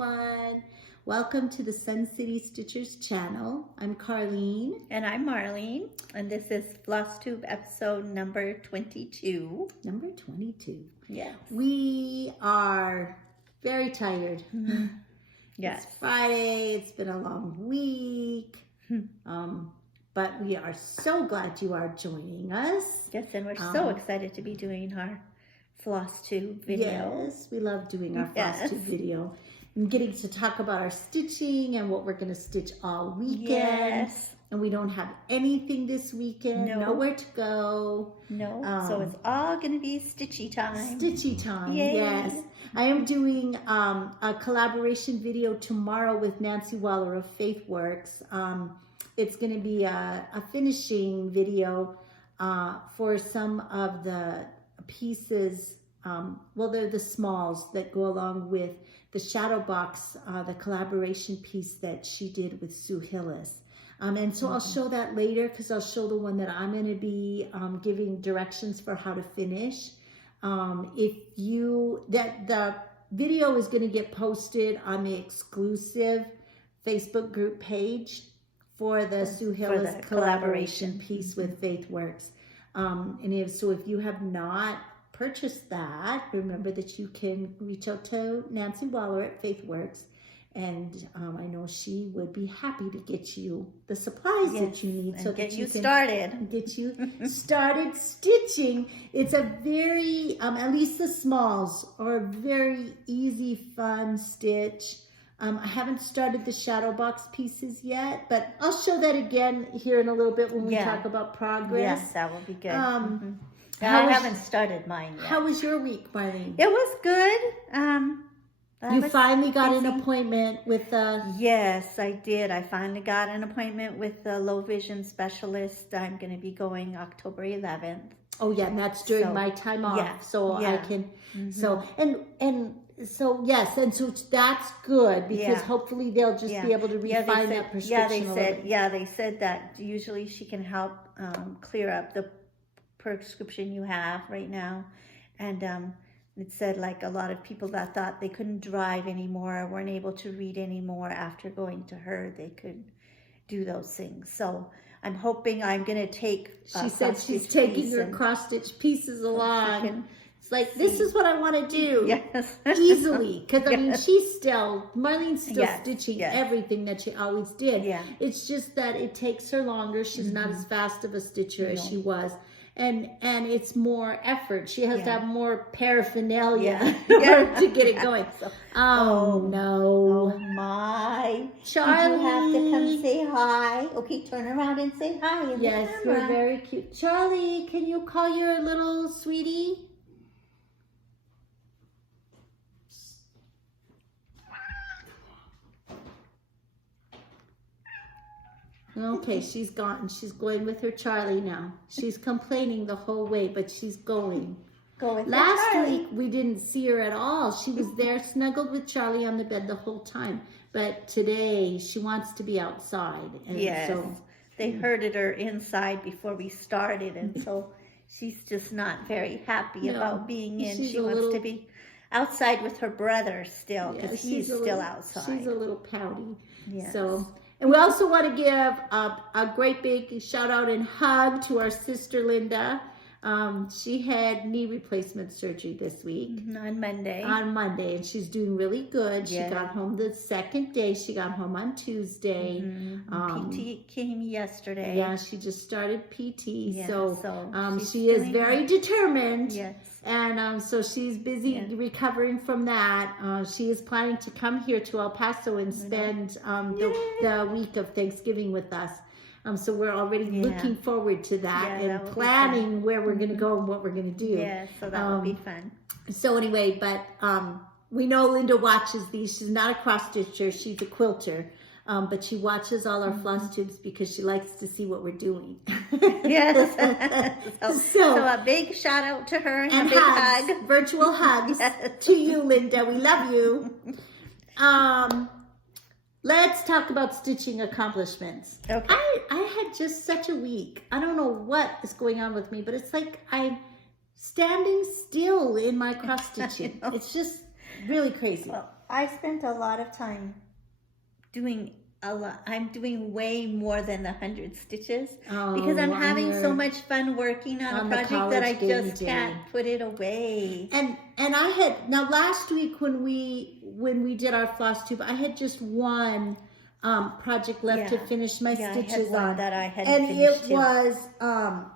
everyone. Welcome to the Sun City Stitchers channel. I'm Carlene. And I'm Marlene. And this is Floss Tube episode number 22. Number 22. Yes. We are very tired. Mm-hmm. Yes. It's Friday. It's been a long week. But we are so glad you are joining us. Yes, and we're so excited to be doing our Floss Tube video. Yes, we love doing our Floss Tube video. And getting to talk about our stitching and what we're going to stitch all weekend. Yes. And we don't have anything this weekend. No. Nowhere to go. No. So it's all going to be stitchy time. Stitchy time. Yay. Yes. I am doing a collaboration video tomorrow with Nlwahler of Faithwurks. It's going to be a finishing video for some of the pieces. Well, they're the smalls that go along with the shadow box, the collaboration piece that she did with Sue Hillis. And so I'll show that later because I'll show the one that I'm going to be giving directions for how to finish. The video is going to get posted on the exclusive Facebook group page for the Sue Hillis collaboration piece with Faithwurks. So if you have not purchased that, remember that you can reach out to Nlwahler at Faithwurks, and I know she would be happy to get you the supplies that you need, so get that you can started. Get you started stitching. It's a very, at least the smalls are a very easy, fun stitch. I haven't started the shadow box pieces yet, but I'll show that again here in a little bit when we talk about progress. Yes, that will be good. I haven't started mine yet. How was your week, Marlene? It was good. You finally got an appointment with the... Yes, I did. I finally got an appointment with the low vision specialist. I'm going to be going October 11th. Oh yeah, and that's during my time off. Yeah, so I can... So yes, and so that's good because hopefully they'll just be able to refine that prescription. They said that usually she can help clear up the prescription you have right now. And it said like a lot of people that thought they couldn't drive anymore or weren't able to read anymore after going to her, they could do those things. So I'm hoping I'm going to take... She said she's taking her cross-stitch pieces along. It's like, this is what I want to do. Yes. Easily. Because, I mean, Marlene's still stitching everything that she always did. Yeah. It's just that it takes her longer. She's not as fast of a stitcher as she was. And it's more effort. She has to have more paraphernalia in order to get it going. Oh, no. Oh, my. Charlie. You have to come say hi. Okay, turn around and say hi. Yes, you're very cute. Charlie, can you call your little sweetie? Okay, she's gone. She's going with her Charlie now. She's complaining the whole way, but she's going. Last week, we didn't see her at all. She was there snuggled with Charlie on the bed the whole time. But today, she wants to be outside. And so they herded her inside before we started, and so she's just not very happy about being in. She wants to be outside with her brother still, because he's still outside. She's a little pouty. Yes. And we also want to give a great big shout out and hug to our sister Linda. She had knee replacement surgery this week. On Monday. And she's doing really good. She got home the second day. She got home on Tuesday. PT came yesterday. Yeah, she just started PT. Yeah, so she is very determined. Yes. And so she's busy recovering from that. She is planning to come here to El Paso and spend the week of Thanksgiving with us. So we're already looking forward to that and planning where we're going to go and what we're going to do. Yeah, so that will be fun. So anyway, but we know Linda watches these. She's not a cross-stitcher. She's a quilter. But she watches all our floss tubes because she likes to see what we're doing. Yes. so a big shout out to her and a big hug. Virtual hugs to you, Linda. We love you. Let's talk about stitching accomplishments. Okay. I had just such a week. I don't know what is going on with me, but it's like I'm standing still in my cross stitching. It's just really crazy. Well, I spent a lot of time doing I'm doing way more than 100 stitches because I'm having so much fun working on a project that I just can't put it away. And I had, now last week when we did our floss tube, I had just one project left to finish my stitches I had one on. that I had and finished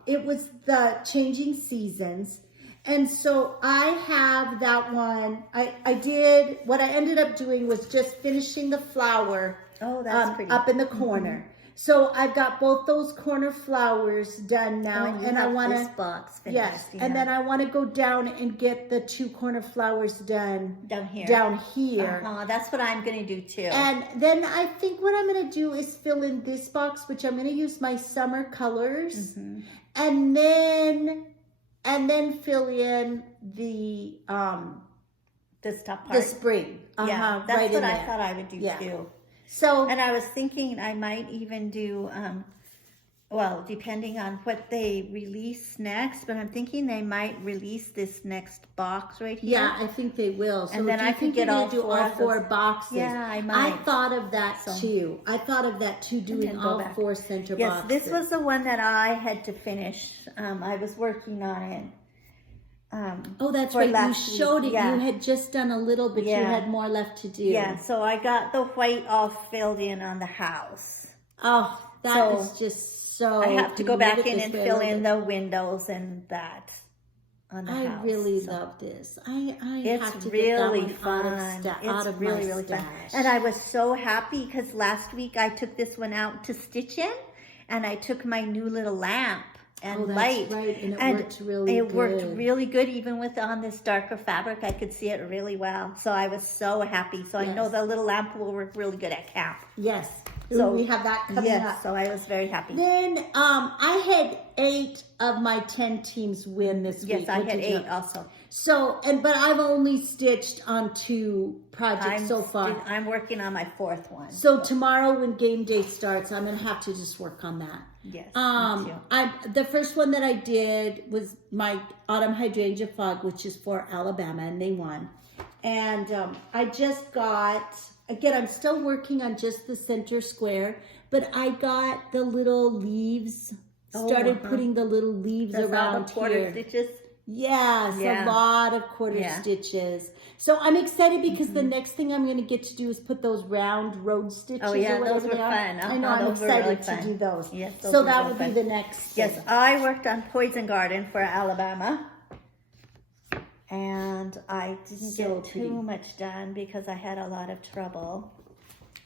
it was the changing seasons. And so I have that one. I did, what I ended up doing was just finishing the flower. Oh, that's pretty. Up in the corner. So I've got both those corner flowers done now, and I want this box finished. Yes, and then I want to go down and get the 2 corner flowers done down here. That's what I'm going to do too. And then I think what I'm going to do is fill in this box, which I'm going to use my summer colors, and then fill in the this top part, the spring. Yeah, that's right what I thought I would do too. So, and I was thinking I might even do, well, depending on what they release next, but I'm thinking they might release this next box right here. Yeah, I think they will. So and then I could get all 4 boxes. Yeah, I might. I thought of that too. I thought of that too, doing all 4 center boxes. Yes, this was the one that I had to finish. I was working on it. Oh, that's right. You showed it. You had just done a little, but you had more left to do. Yeah, so I got the white all filled in on the house. Oh, that is just so. I have to go back in and fill in the windows and that on the house. I really love this. I have to really get that one fun. out of really, my really stash. fun. And I was so happy because last week I took this one out to stitch in, and I took my new little lamp and light. Right, and it worked really good. It worked really good, even with on this darker fabric. I could see it really well. So I was so happy. So I know the little lamp will work really good at camp. Yes. So we have that coming up. So I was very happy. Then I had 8 of my 10 teams win this week. Yes, I had 8 also. So, but I've only stitched on 2 projects so far. I'm working on my 4th one. So tomorrow when game day starts, I'm going to have to just work on that. Yes, me too. The first one that I did was my Autumn Hydrangea Fog, which is for Alabama, and they won. And I just got, again, I'm still working on just the center square, but I got the little leaves, started putting the little leaves around quarter stitches. Yes, a lot of quarter stitches. So I'm excited because the next thing I'm going to get to do is put those round road stitches. Oh yeah, those were fun. I know, I'm excited to do those. Yes, so that would be the next. Yes, I worked on Poison Garden for Alabama. And I didn't get too much done because I had a lot of trouble.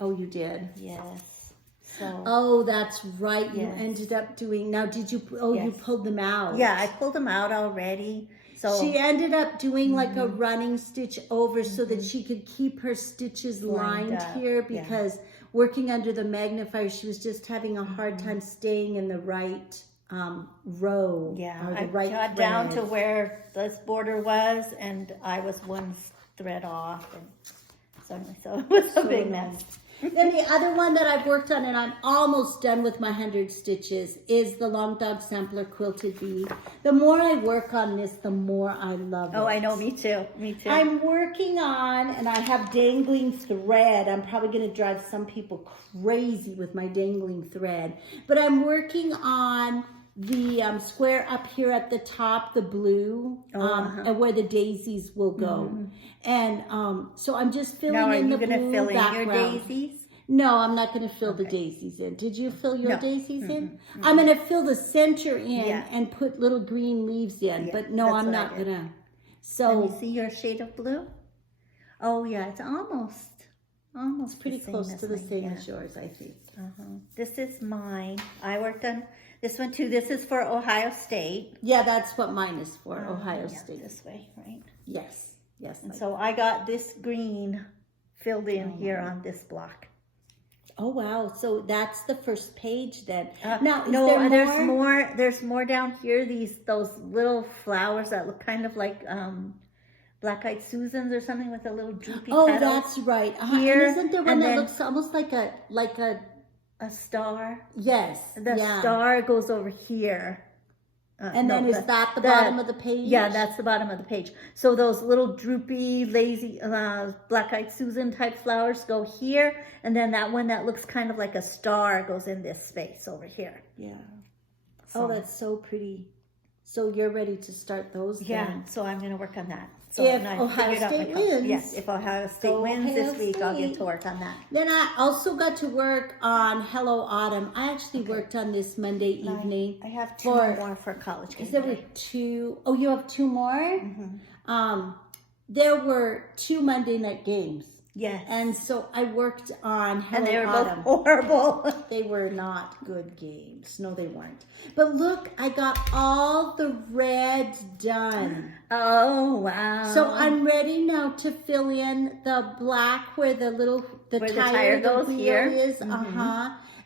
Oh, you did? Yes. So. Oh, that's right. You ended up doing, now did you, you pulled them out. Yeah, I pulled them out already. So she ended up doing like a running stitch over so that she could keep her stitches lined here because working under the magnifier, she was just having a hard time staying in the right row. Yeah, or the I right got down to where this border was, and I was one thread off, and so it was a big mess. Then the other one that I've worked on, and I'm almost done with my 100 stitches, is the Long Dog Sampler Quilted Bee. The more I work on this, the more I love it. Oh, I know, me too, me too. I'm working on, and I have dangling thread. I'm probably going to drive some people crazy with my dangling thread. But I'm working on the square up here at the top, the blue, and where the daisies will go. And so I'm just filling in the blue background. Now, are you going to fill in your daisies? No, I'm not going to fill the daisies in. Did you fill your daisies in? I'm going to fill the center in and put little green leaves in. But no, I'm not going to. So can you see your shade of blue? Oh, yeah, it's almost pretty close to the same as yours, I think. This is mine. I worked on this one too. This is for Ohio State. Yeah, that's what mine is for, Ohio State. This way, right? Yes, yes. And so I got this green filled in here on this block. Oh wow! So that's the first page then. Now, there's more down here. Those little flowers that look kind of like black-eyed Susans or something with a little droopy petals. That's right. Here, and isn't there one that looks almost like a star? Yes. The star goes over here. And then no, is that the bottom of the page? Yeah, that's the bottom of the page. So those little droopy, lazy, black-eyed Susan type flowers go here. And then that one that looks kind of like a star goes in this space over here. Yeah. So, Oh, that's so pretty. So you're ready to start those yeah, then? so I'm going to work on that. So If and I Ohio figured out State my color. wins. Yes, if Ohio State Go wins Ohio this week, I'll get State. to work on that. Then I also got to work on Hello Autumn. I actually worked on this Monday evening. I have two more for college game There were day. 2. Oh, you have 2 more? There were 2 Monday night games. Yes. And so I worked on Hello And they were Autumn. both horrible. They were not good games. No, they weren't. But look, I got all the red done. Oh, wow. So I'm ready now to fill in the black where the Where the tire goes wheel here. is.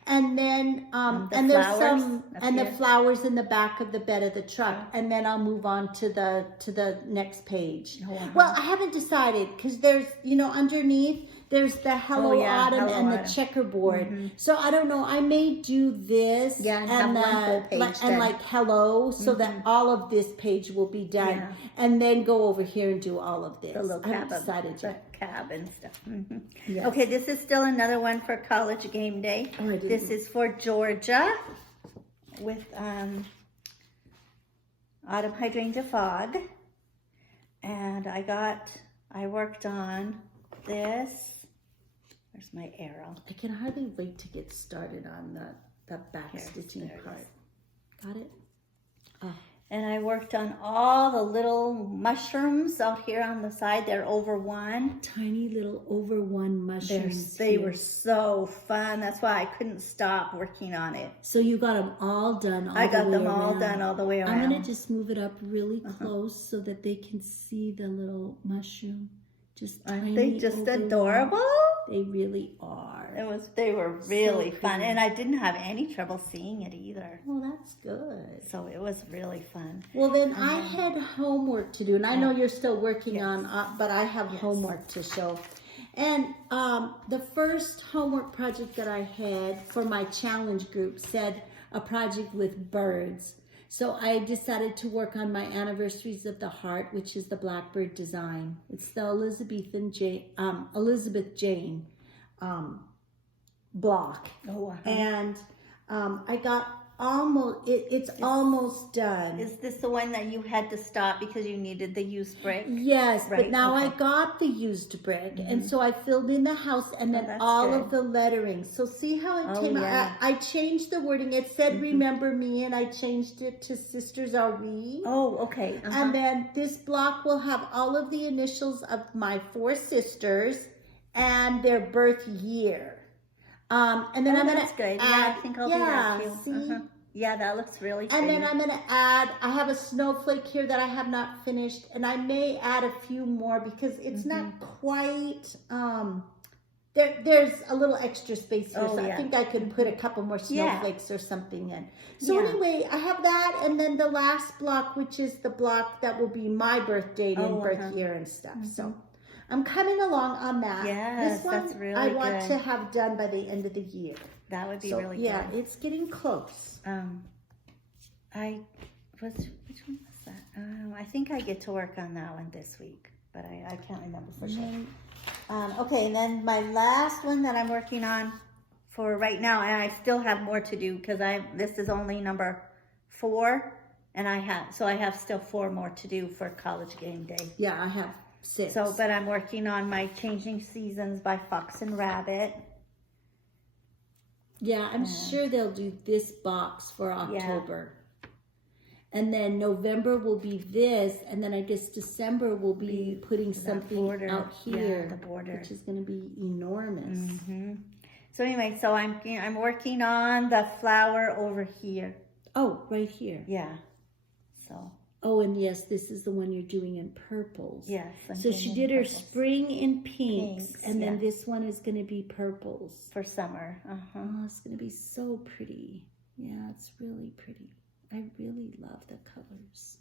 And then and there's flowers some up and the here. flowers in the back of the bed of the truck. And then I'll move on to the next page. Oh, wow. Well, I haven't decided because there's underneath there's the Hello Autumn Hello and Autumn. the checkerboard. So I don't know. I may do this Yeah, and have one full page and then. like hello, so that all of this page will be done, Yeah. and then go over here and do all of this. The little I haven't cab, decided the yet. cab and stuff. Yes. Okay, this is still another one for college game day. Oh, I didn't. This is for Georgia with autumn hydrangea fog, and I worked on this. Where's my arrow? I can hardly wait to get started on the back Here, stitching there it part. is. Got it? And I worked on all the little mushrooms out here on the side. They're over 1. Tiny little over 1 mushrooms. They here. were so fun. That's why I couldn't stop working on it. So you got them all done. I got them all done all the way around. I'm gonna just move it up really close so that they can see the little mushroom. Just Aren't tiny they just over 1. adorable? They really are. They were really So fun, pretty. and I didn't have any trouble seeing it either. Well, that's good. So it was really fun. Well, then I had homework to do, and I know you're still working Yes. on, but I have homework to show. And the first homework project that I had for my challenge group said a project with birds. So I decided to work on my Anniversaries of the Heart, which is the Blackbird design. It's the Elizabeth Jane block. Oh, wow. And I got it's almost done. Is this the one that you had to stop because you needed the used brick? Yes, but Right, now I okay. got the used brick, and so I filled in the house and then that's all of good. the lettering. So see how it Oh, came yeah. out? I changed the wording. It said "Remember Me," and I changed it to "Sisters Are We." Oh, okay. And then this block will have all of the initials of my 4 sisters and their birth year. And then I'm gonna that's good. add. Yeah, I think I'll do that too. See. Yeah, that looks really And pretty. then I'm gonna add, I have a snowflake here that I have not finished, and I may add a few more because it's not quite, there's a little extra space here, Oh, so I yeah. think I could put a couple more Yeah. snowflakes or something in. So Yeah. anyway, I have that, and then the last block, which is the block that will be my birth date and Oh, birth year and stuff, so. I'm coming along on that. Yes, this one that's really I want good. to have done by the end of the year. That would be So really yeah, good. it's getting close. Which one was that? I think I get to work on that one this week, but I can't remember for sure. Okay, and then my last one that I'm working on for right now, and I still have more to do because this is only number 4, and I have still 4 more to do for college game day. Yeah, I have 6. So, but I'm working on my Changing Seasons by Fox and Rabbit. Yeah, I'm sure they'll do this box for October. And then November will be this, and then I guess December will be putting something border. out Yeah, here, the border. which is going to be enormous. So anyway, so I'm working on the flower over here. Oh, right here. Yeah. So Oh, and yes, this is the one you're doing in purples. yes. I'm So doing she in did her purples spring in pinks, Pinks, and then yeah. this one is going to be purples. for summer. Oh, it's going to be so pretty. Yeah, it's really pretty. I really love the colors.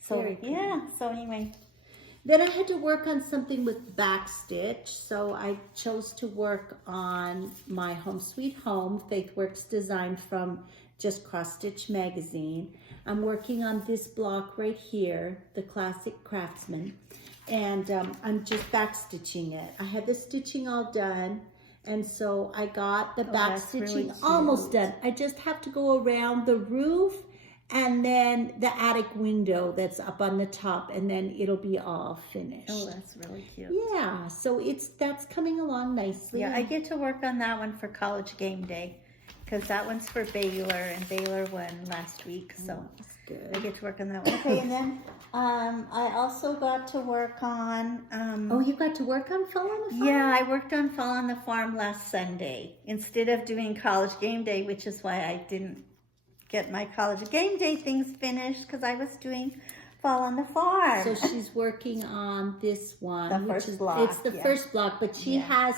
So Very pretty. yeah. So anyway, Then I had to work on something with backstitch, so I chose to work on my Home Sweet Home Faithwurks Design from Just Cross Stitch magazine. I'm working on this block right here, the Classic Craftsman, and I'm just back stitching it. I have the stitching all done, and so I got the back that's stitching really almost cute. done. I just have to go around the roof and then the attic window that's up on the top, and then it'll be all finished. Oh, that's really cute. Yeah, so that's coming along nicely. Yeah, I get to work on that one for college game day, because that one's for Baylor, and Baylor won last week, so That's good. I get to work on that one. Okay, and then I also got to work on. Oh, you got to work on Fall on the Farm? Yeah, I worked on Fall on the Farm last Sunday instead of doing college game day, which is why I didn't get my college game day things finished, because I was doing Fall on the Farm. So she's working on this one. The first block, It's the yeah. first block, but she Yeah. has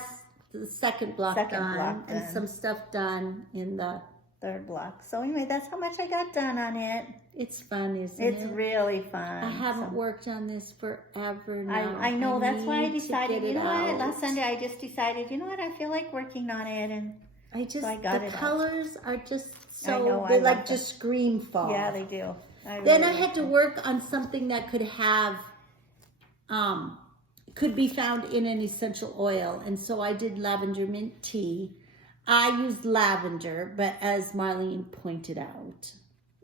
the second block Second done block and done. some stuff done in the. Third block. So anyway, that's how much I got done on it. It's fun, isn't It's it? really fun. I haven't So- worked on this forever now. I know, that's why I need to decided, get you it know what, out. last Sunday I just decided, you know what, I feel like working on it, and so I got the it out. colors are just I know, so, I they love like them. just scream fall. yeah, they do. Then really I like had to them. work on something that could have, could be found in an essential oil. And so I did lavender mint tea. I used lavender, but as Marlene pointed out,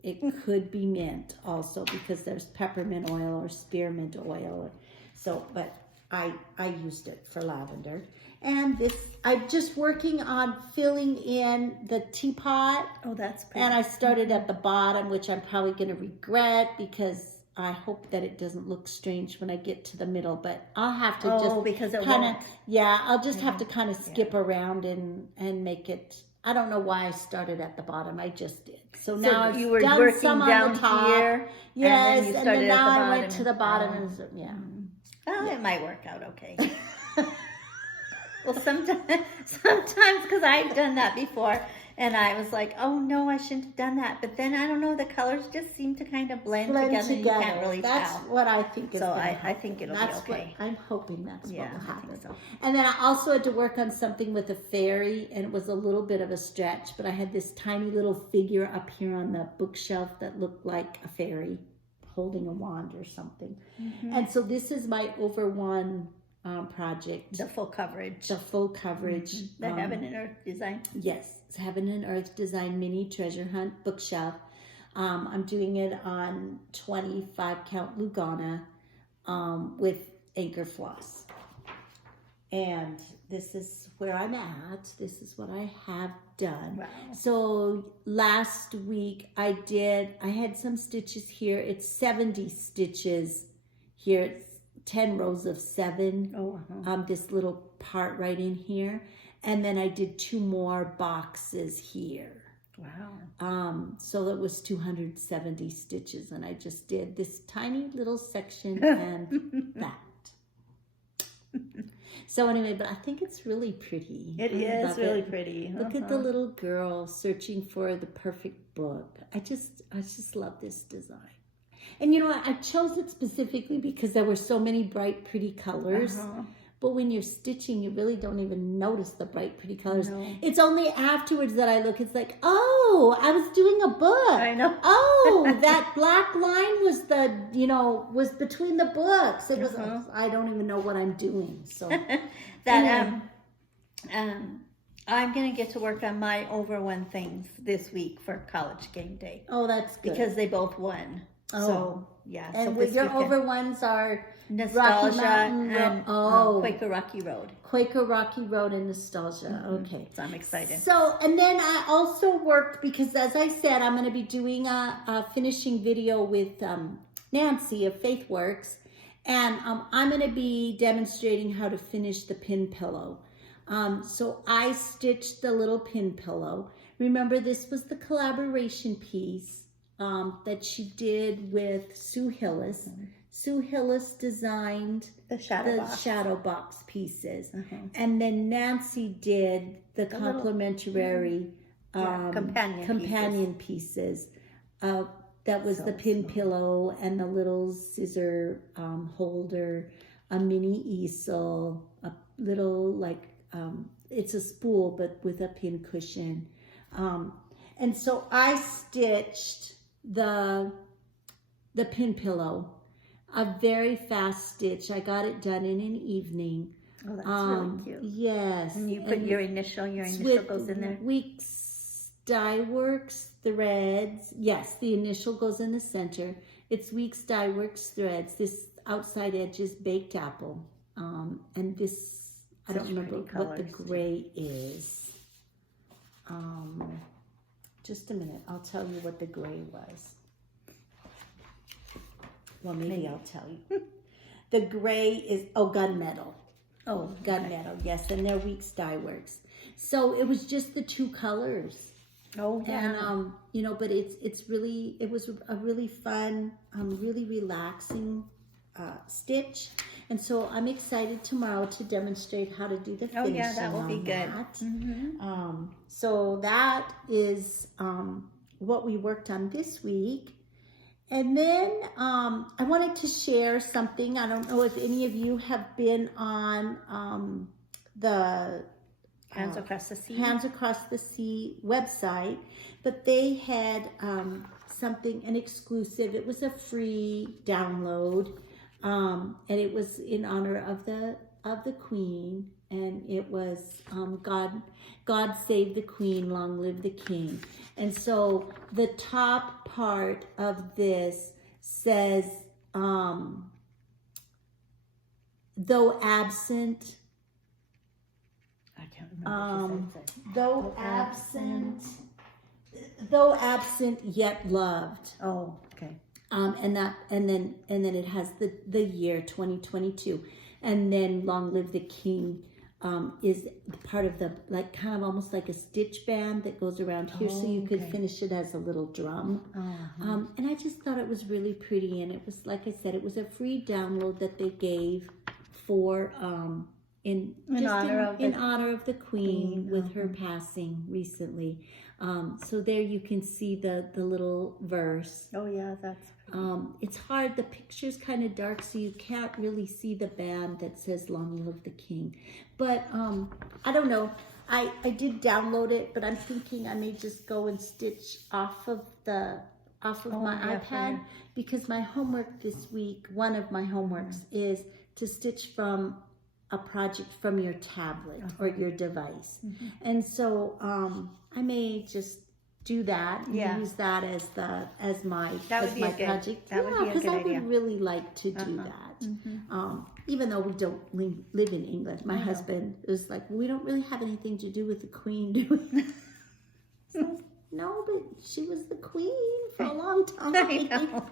it could be mint also, because there's peppermint oil or spearmint oil. So, but I used it for lavender. And this, I'm just working on filling in the teapot. Oh, that's pretty. And I started at the bottom, which I'm probably going to regret, because I hope that it doesn't look strange when I get to the middle, but I'll have to just because it kind won't. of, yeah, I'll just have to kind of skip around and make it. I don't know why I started at the bottom. I just did. So now I've you were done working some on down the top. here, Yes, and then you and started then at now the I went bottom to the bottom. and- And so, yeah. Well, it might work out okay. Well, sometimes, because I've done that before, and I was like, oh no, I shouldn't have done that. But then I don't know, the colors just seem to kind of blend together. You can't really That's tell. what I think is So gonna I happen. think it'll That's be okay. what I'm hoping that's Yeah, what will I happen. think so. And then I also had to work on something with a fairy, and it was a little bit of a stretch, but I had this tiny little figure up here on the bookshelf that looked like a fairy holding a wand or something. Mm-hmm. And so this is my over one project, The full coverage. the full coverage. The Heaven and Earth design. Yes, it's Heaven and Earth Design Mini Treasure Hunt bookshelf. I'm doing it on 25 count Lugana with anchor floss. And this is where I'm at. This is what I have done. Wow. So last week I had some stitches here. It's 70 stitches here. It's 10 rows of 7. Oh, This little part right in here. And then I did 2 more boxes here. wow. So it was 270 stitches, and I just did this tiny little section and that. So anyway, but I think it's really pretty. It I is love really it. pretty. Look at the little girl searching for the perfect book. I just love this design. And you know what? I chose it specifically because there were so many bright, pretty colors. But when you're stitching, you really don't even notice the bright, pretty colors. No. It's only afterwards that I look. It's like, oh, I was doing a book. I know. Oh, that black line was was between the books. It was. I don't even know what I'm doing. So That I'm gonna get to work on my over one things this week for college game day oh, that's good. because they both won. Oh. So yeah. And so with this your weekend- over ones are Nostalgia Mountain and Quaker Rocky Road. Quaker Rocky Road and Nostalgia. Okay. So I'm excited. So, and then I also worked, because as I said, I'm going to be doing a finishing video with Nancy of Faithwurks, and I'm going to be demonstrating how to finish the pin pillow. So I stitched the little pin pillow. Remember, this was the collaboration piece that she did with Sue Hillis. Sue Hillis designed The shadow the box. shadow box pieces. And then Nancy did the complementary companion pieces. That was the pin pillow and the little scissor holder, a mini easel, a little it's a spool but with a pin cushion. And so I stitched the pin pillow. A very fast stitch. I got it done in an evening. Oh, that's really cute. Yes. And you put your initial goes in there. Weeks Dyeworks threads. Yes, the initial goes in the center. It's Weeks Dyeworks threads. This outside edge is baked apple. And this, I don't remember what the gray is. Just a minute. I'll tell you what the gray was. Well, maybe I'll tell you. The gray is, gunmetal. Oh, gunmetal, yes. And they're Weeks Dyeworks. So it was just the two colors. Oh, yeah. And, but it was a really fun, really relaxing stitch. And so I'm excited tomorrow to demonstrate how to do the finishing. Oh, yeah, that will be good. Mm-hmm. So that is what we worked on this week. And then I wanted to share something. I don't know if any of you have been on the Hands Across the Sea. Hands Across the Sea website, but they had something, an exclusive. It was a free download, and it was in honor of the Queen, and it was God Save the Queen, Long Live the King. And so the top part of this says, though absent, I can't remember. though absent yet loved. Oh, okay. And then it has the year 2022, and then Long Live the King is part of the, like, kind of almost like a stitch band that goes around here, so you could finish it as a little drum. And I just thought it was really pretty, and it was, like I said, it was a free download that they gave for in honor of the Queen with her passing recently. So there you can see the little verse. Oh, yeah, that's it's hard. The picture's kind of dark, so you can't really see the band that says Long Live the King. But I don't know. I did download it, but I'm thinking I may just go and stitch off of my iPad, because my homework this week, one of my homeworks is to stitch from a project from your tablet or your device. And so I may just do that and use that as my project. That would be a good idea. I would really like to do that. Even though we don't live in England. My husband was like, we don't really have anything to do with the Queen, do we? So, no, but she was the Queen for a long time. I know.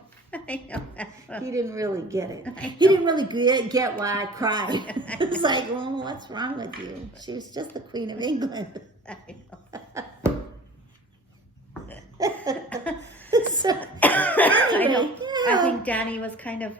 He didn't really get it. He didn't really get why I cried. It's like, well, what's wrong with you? She was just the Queen of England. I know. So, I know. yeah. I think Danny was kind of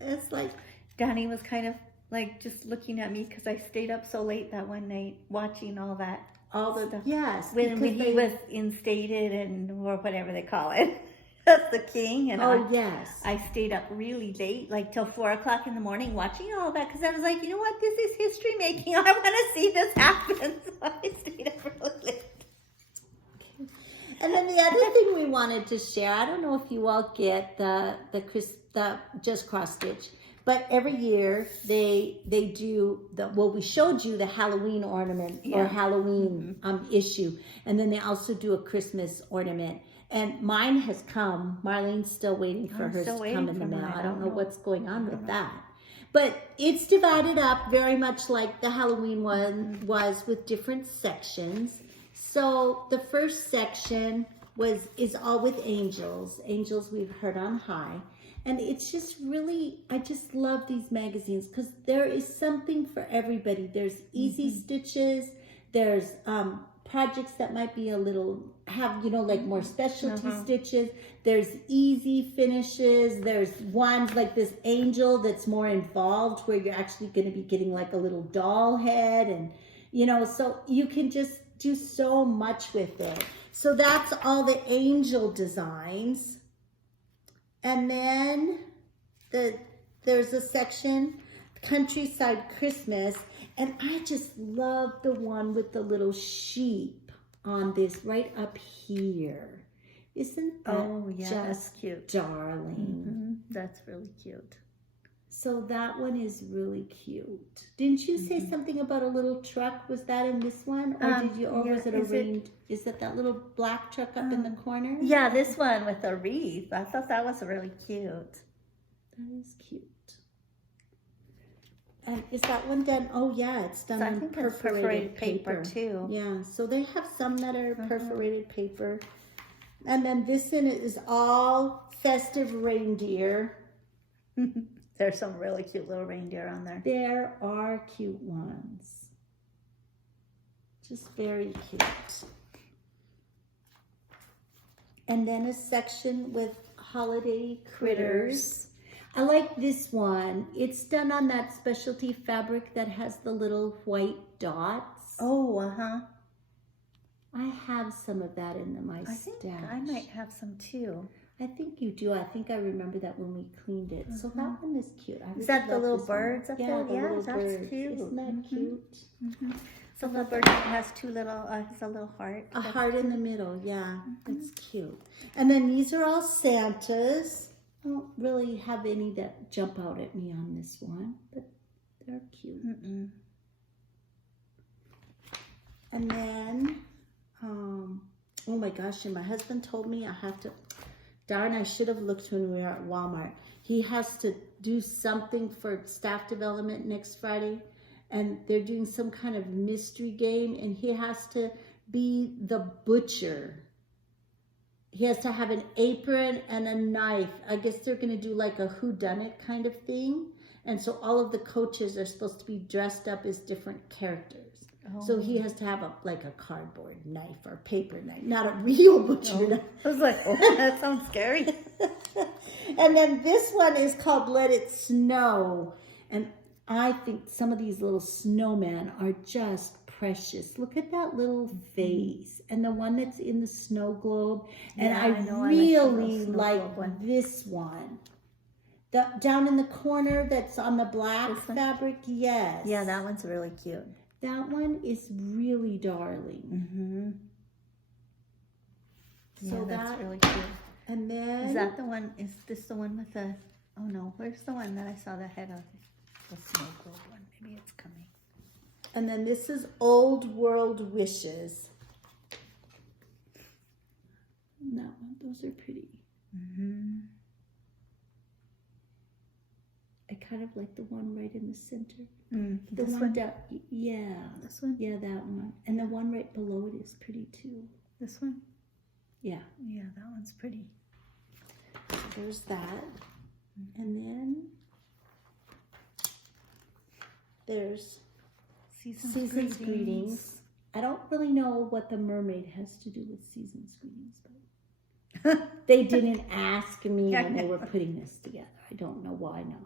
It's like, Danny was kind of like just looking at me because I stayed up so late that one night watching all that. all the Stuff. yes. When he was instated or whatever they call it. That's the king. And yes. I stayed up really late, like till 4 o'clock in the morning watching all that, because I was like, you know what, this is history making. I want to see this happen. So I stayed up really late. And then the other thing we wanted to share, I don't know if you all get the just cross stitch, but every year they do we showed you the Halloween ornament or Halloween issue, and then they also do a Christmas ornament. And mine has come. Marlene's still waiting for hers to come in the mail. I don't know what's going on with that. But it's divided up very much like the Halloween one was, with different sections. So the first section is all with angels. Angels we've heard on high. And it's just really, I just love these magazines because there is something for everybody. There's easy stitches. There's projects that might be a little, like more specialty stitches. There's easy finishes. There's ones like this angel that's more involved, where you're actually going to be getting like a little doll head. And, so you can just do so much with it. So that's all the angel designs. And then there's a section, Countryside Christmas. And I just love the one with the little sheep on this right up here. Isn't that Oh, yeah, that's just cute. darling? That's really cute. So that one is really cute. Didn't you say something about a little truck? Was that in this one? Or did you, or yeah, was it a rained? Is it that little black truck up in the corner? Yeah, this one with a wreath. I thought that was really cute. That is cute. And is that one done? Oh yeah, it's done So I on think it's perforated paper too. Yeah, so they have some that are perforated paper. And then this one is all festive reindeer. There's some really cute little reindeer on there. There are cute ones. Just very cute. And then a section with holiday critters. I like this one. It's done on that specialty fabric that has the little white dots. Oh, uh-huh. I have some of that in my stash. I think I might have some too. I think you do. I think I remember that when we cleaned it. So that one is cute. Is that the little birds up there? Yeah, the little that's birds. cute. Isn't that cute? So the bird has two little, has a little heart. A heart in the middle, yeah. It's cute. And then these are all Santas. I don't really have any that jump out at me on this one, but they're cute. And then, oh my gosh, and my husband told me I have to, darn, I should have looked when we were at Walmart. He has to do something for staff development next Friday, and they're doing some kind of mystery game, and he has to be the butcher. He has to have an apron and a knife. I guess they're going to do like a whodunit kind of thing. And so all of the coaches are supposed to be dressed up as different characters. So he has to have like a cardboard knife or paper knife, not a real butcher knife. I was like, oh, that sounds scary. And then this one is called Let It Snow. And I think some of these little snowmen are just precious. Look at that little face. And the one that's in the snow globe. And Yeah, I know, really I like globe one. this one. Down in the corner that's on the black fabric. Yes. Yeah, that one's really cute. That one is really darling. Yeah, So that's that, really cute. and then Is that the one, is this the one with the, oh no, where's the one that I saw the head of? The snow globe one, maybe it's coming. and then this is Old World Wishes. That one, those are pretty. I kind of like the one right in the center. The This one one? down, yeah. This one? Yeah, that one. And the one right below it is pretty too. This one? Yeah. Yeah, that one's pretty. There's that. And then there's Season's Greetings. I don't really know what the mermaid has to do with Season's Greetings, but they didn't ask me when they were putting this together. I don't know why not.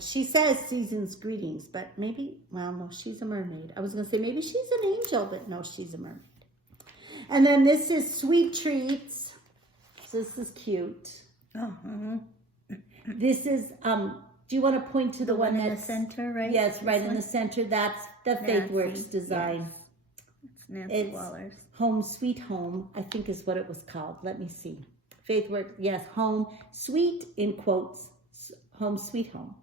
She says Season's Greetings, but maybe, well, no, she's a mermaid. I was going to say maybe she's an angel, but no, she's a mermaid. And then this is Sweet Treats. So this is cute. This is, do you want to point to the one in that's the center, right? Yes, right in the center. That's the Faithwurks design. It's Nancy It's Wahler's. Home Sweet Home, I think is what it was called. Let me see. Faithwurks, yes, Home Sweet, in quotes, Home Sweet Home.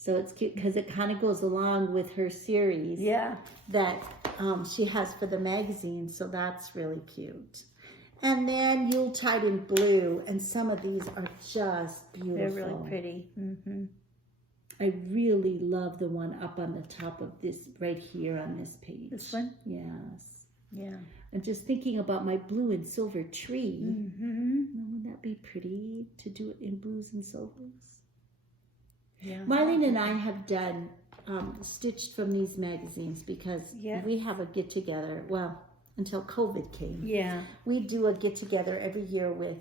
So it's cute because it kind of goes along with her series that she has for the magazine. So that's really cute. And then Yuletide in Blue. And some of these are just beautiful. They're really pretty. I really love the one up on the top of this, right here on this page. This one? Yes. Yeah. I'm just thinking about my blue and silver tree. Wouldn't that be pretty to do it in blues and silvers? Yeah. Marlene and I have done stitched from these magazines because we have a get together. Well, until COVID came. Yeah. We do a get together every year with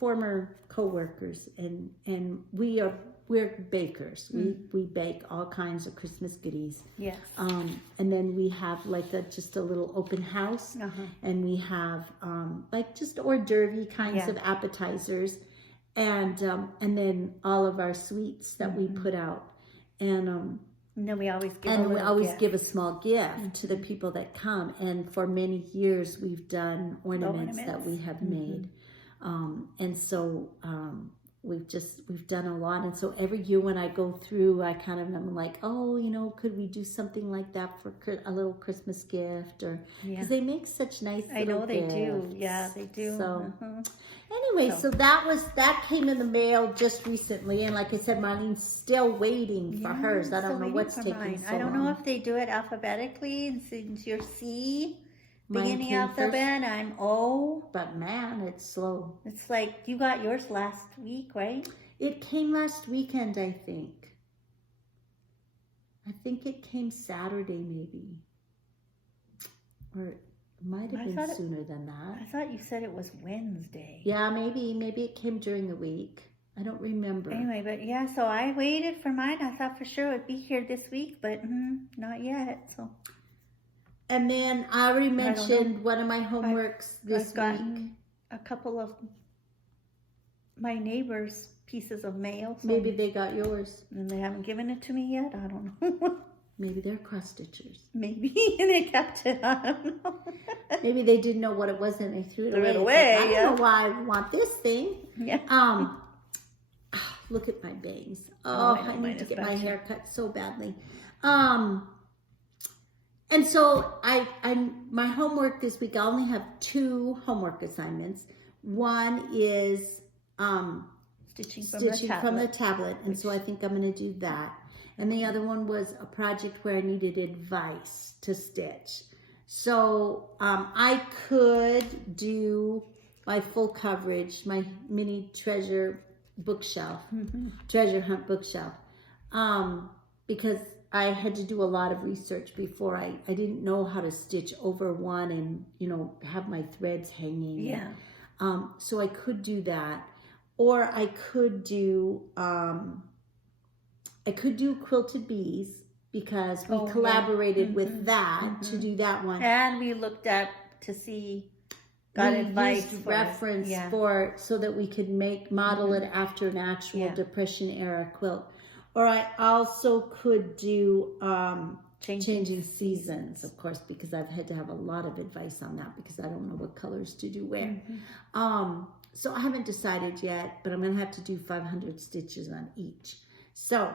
former co-workers, and we're bakers. We bake all kinds of Christmas goodies. Yes. And then we have like just a little open house, and we have like just hors d'oeuvre kinds of appetizers, and then all of our sweets that we put out. And And then we always give and a we little always gift. give a small gift to the people that come. And for many years, we've done ornaments that we have made. And so we've done a lot. And so every year when I go through, I kind of am like, oh, you know, could we do something like that for a little Christmas gift? Or because they make such nice little I know they gifts. do. Yeah, they do. So anyway, so that came in the mail just recently. And like I said, Marlene's still waiting for hers. I don't know what's taking so long. I don't know if they do it alphabetically. And since you're C, Mine beginning came alphabet, I'm O. But man, it's slow. It's like you got yours last week, right? It came last weekend, I think. I think it came Saturday, maybe. Or it might have been sooner than that. I thought you said it was Wednesday. Yeah, maybe it came during the week. I don't remember. Anyway, but yeah, so I waited for mine. I thought for sure it would be here this week, but not yet. So. And then I already mentioned one of my homeworks this I've gotten week. a couple of my neighbors' pieces of mail. So Maybe they got yours. and they haven't given it to me yet. I don't know. Maybe they're cross stitchers. Maybe and they kept it. I don't know. Maybe they didn't know what it was and they threw it away. away. Like, I don't know why I want this thing. Yeah. Look at my bangs. Oh, I need to get my better. hair cut so badly. And so my homework this week, I only have 2 homework assignments. One is Stitching from the tablet, and so I think I'm going to do that. And the other one was a project where I needed advice to stitch. So I could do my full coverage, my mini treasure bookshelf, treasure hunt bookshelf, because I had to do a lot of research before. I didn't know how to stitch over one and, you know, have my threads hanging. Yeah. So I could do that. Or I could do quilted bees because we collaborated with that to do that one. And we looked up to see, got advice, reference for, so that we could model it after an actual Depression era quilt. Or I also could do changing seasons, of course, because I've had to have a lot of advice on that because I don't know what colors to do where. So I haven't decided yet, but I'm going to have to do 500 stitches on each. So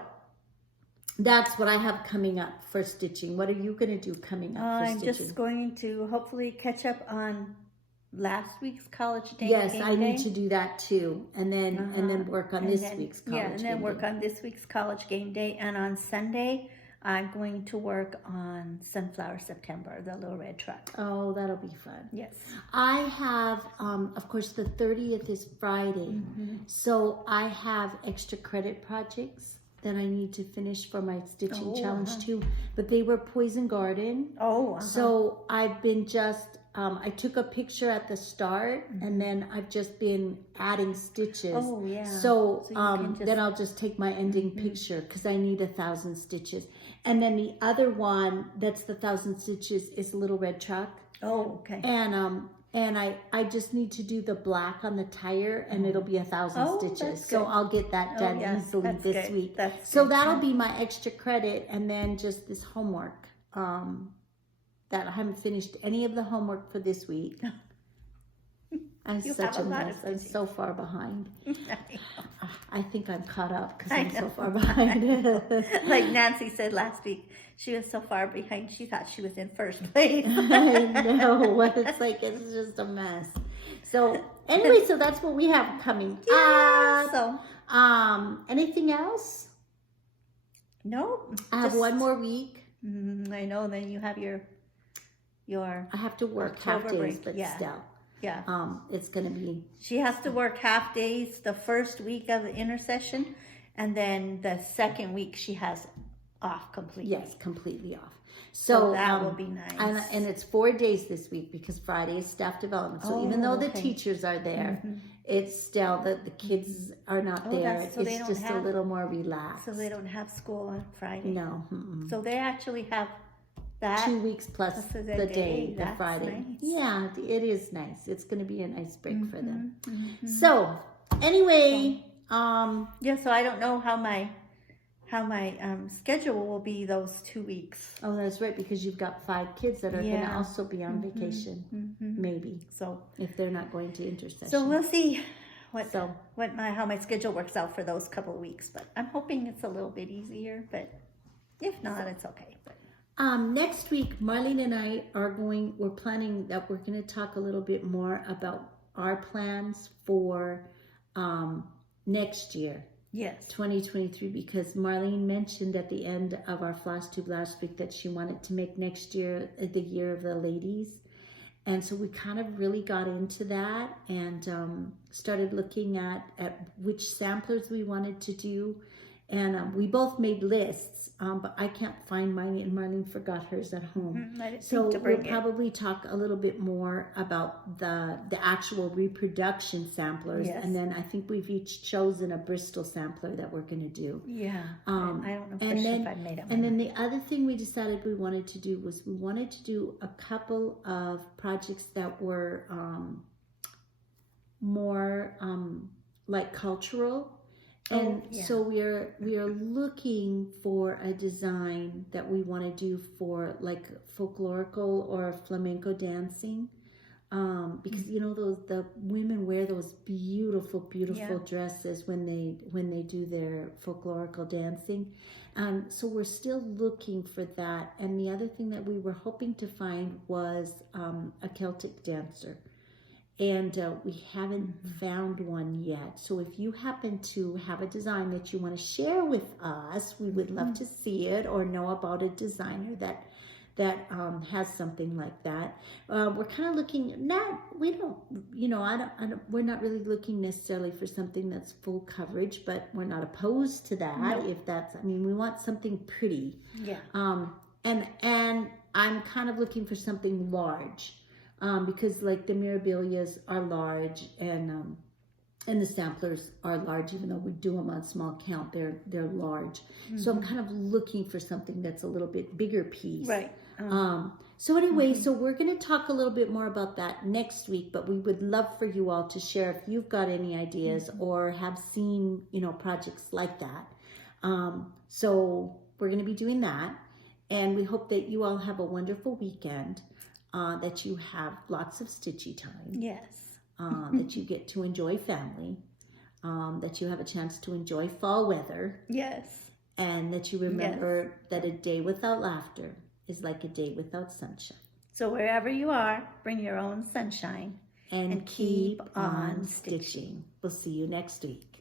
that's what I have coming up for stitching. What are you going to do coming up for stitching? I'm just going to hopefully catch up on last week's college day. Yes, I need to do that too, and then work on this week's college. Yeah, and then work on this week's college game day. And on Sunday, I'm going to work on Sunflower September, the little red truck. Oh, that'll be fun. Yes. I have, of course, the 30th is Friday, so I have extra credit projects that I need to finish for my stitching challenge too. But they were Poison Garden. So I've been just. I took a picture at the start, and then I've just been adding stitches. Oh, yeah. So then I'll just take my ending picture because I need 1,000 stitches. And then the other one that's the 1,000 stitches is Little Red Truck. Oh, okay. And I just need to do the black on the tire, and it'll be 1,000 stitches. So I'll get that done easily this week. So that'll be my extra credit, and then just this homework. That I haven't finished any of the homework for this week. I'm such a mess. I'm so far behind. I think I'm caught up because I'm so far behind. Like Nancy said last week, she was so far behind, she thought she was in first place. I know. It's like, it's just a mess. So anyway, so that's what we have coming up. Anything else? No. I have one more week. I know. Then you have your I have to work half days, but still. Yeah. It's going to be. She has to work half days the first week of the intersession, and then the second week she has off completely. Yes, completely off. So that will be nice. And it's 4 days this week because Friday is staff development. So even though the teachers are there, it's still that the kids are not there. So it's just a little more relaxed. So they don't have school on Friday. No. So they actually have that 2 weeks plus the day, the Friday. Nice. Yeah, it is nice. It's going to be a nice break for them. So anyway, so I don't know how my how my schedule will be those 2 weeks. Oh, that's right, because you've got 5 kids that are going to Yeah. also be on vacation, maybe, So if they're not going to intercession. So we'll see how my schedule works out for those couple of weeks. But I'm hoping it's a little bit easier. But if not, it's okay. But next week, Marlene and I we're planning that we're going to talk a little bit more about our plans for next year. Yes. 2023, because Marlene mentioned at the end of our Floss Tube last week that she wanted to make next year the year of the ladies. And so we kind of really got into that and started looking at which samplers we wanted to do. And we both made lists, but I can't find mine, and Marlene forgot hers at home. So we'll probably talk a little bit more about the actual reproduction samplers, and then I think we've each chosen a Bristol sampler that we're going to do. Yeah, I don't know for sure if I made it. And then the other thing we decided we wanted to do was we wanted to do a couple of projects that were more like cultural. And so we are looking for a design that we want to do for like folklorical or flamenco dancing, because you know the women wear those beautiful dresses when they do their folklorical dancing, so we're still looking for that. And the other thing that we were hoping to find was a Celtic dancer. And we haven't found one yet. So if you happen to have a design that you want to share with us, we would love to see it, or know about a designer that has something like that. We're kind of looking, we're not really looking necessarily for something that's full coverage, but we're not opposed to that. No. If that's, we want something pretty. Yeah. And I'm kind of looking for something large. Because like the mirabilias are large and the samplers are large, even though we do them on small count, they're large. So I'm kind of looking for something that's a little bit bigger piece. Right. So anyway, so we're going to talk a little bit more about that next week, but we would love for you all to share if you've got any ideas or have seen, projects like that. So we're going to be doing that, and we hope that you all have a wonderful weekend. That you have lots of stitchy time. Yes. That you get to enjoy family. That you have a chance to enjoy fall weather. Yes. And that you remember that a day without laughter is like a day without sunshine. So wherever you are, bring your own sunshine. And keep on stitching. We'll see you next week.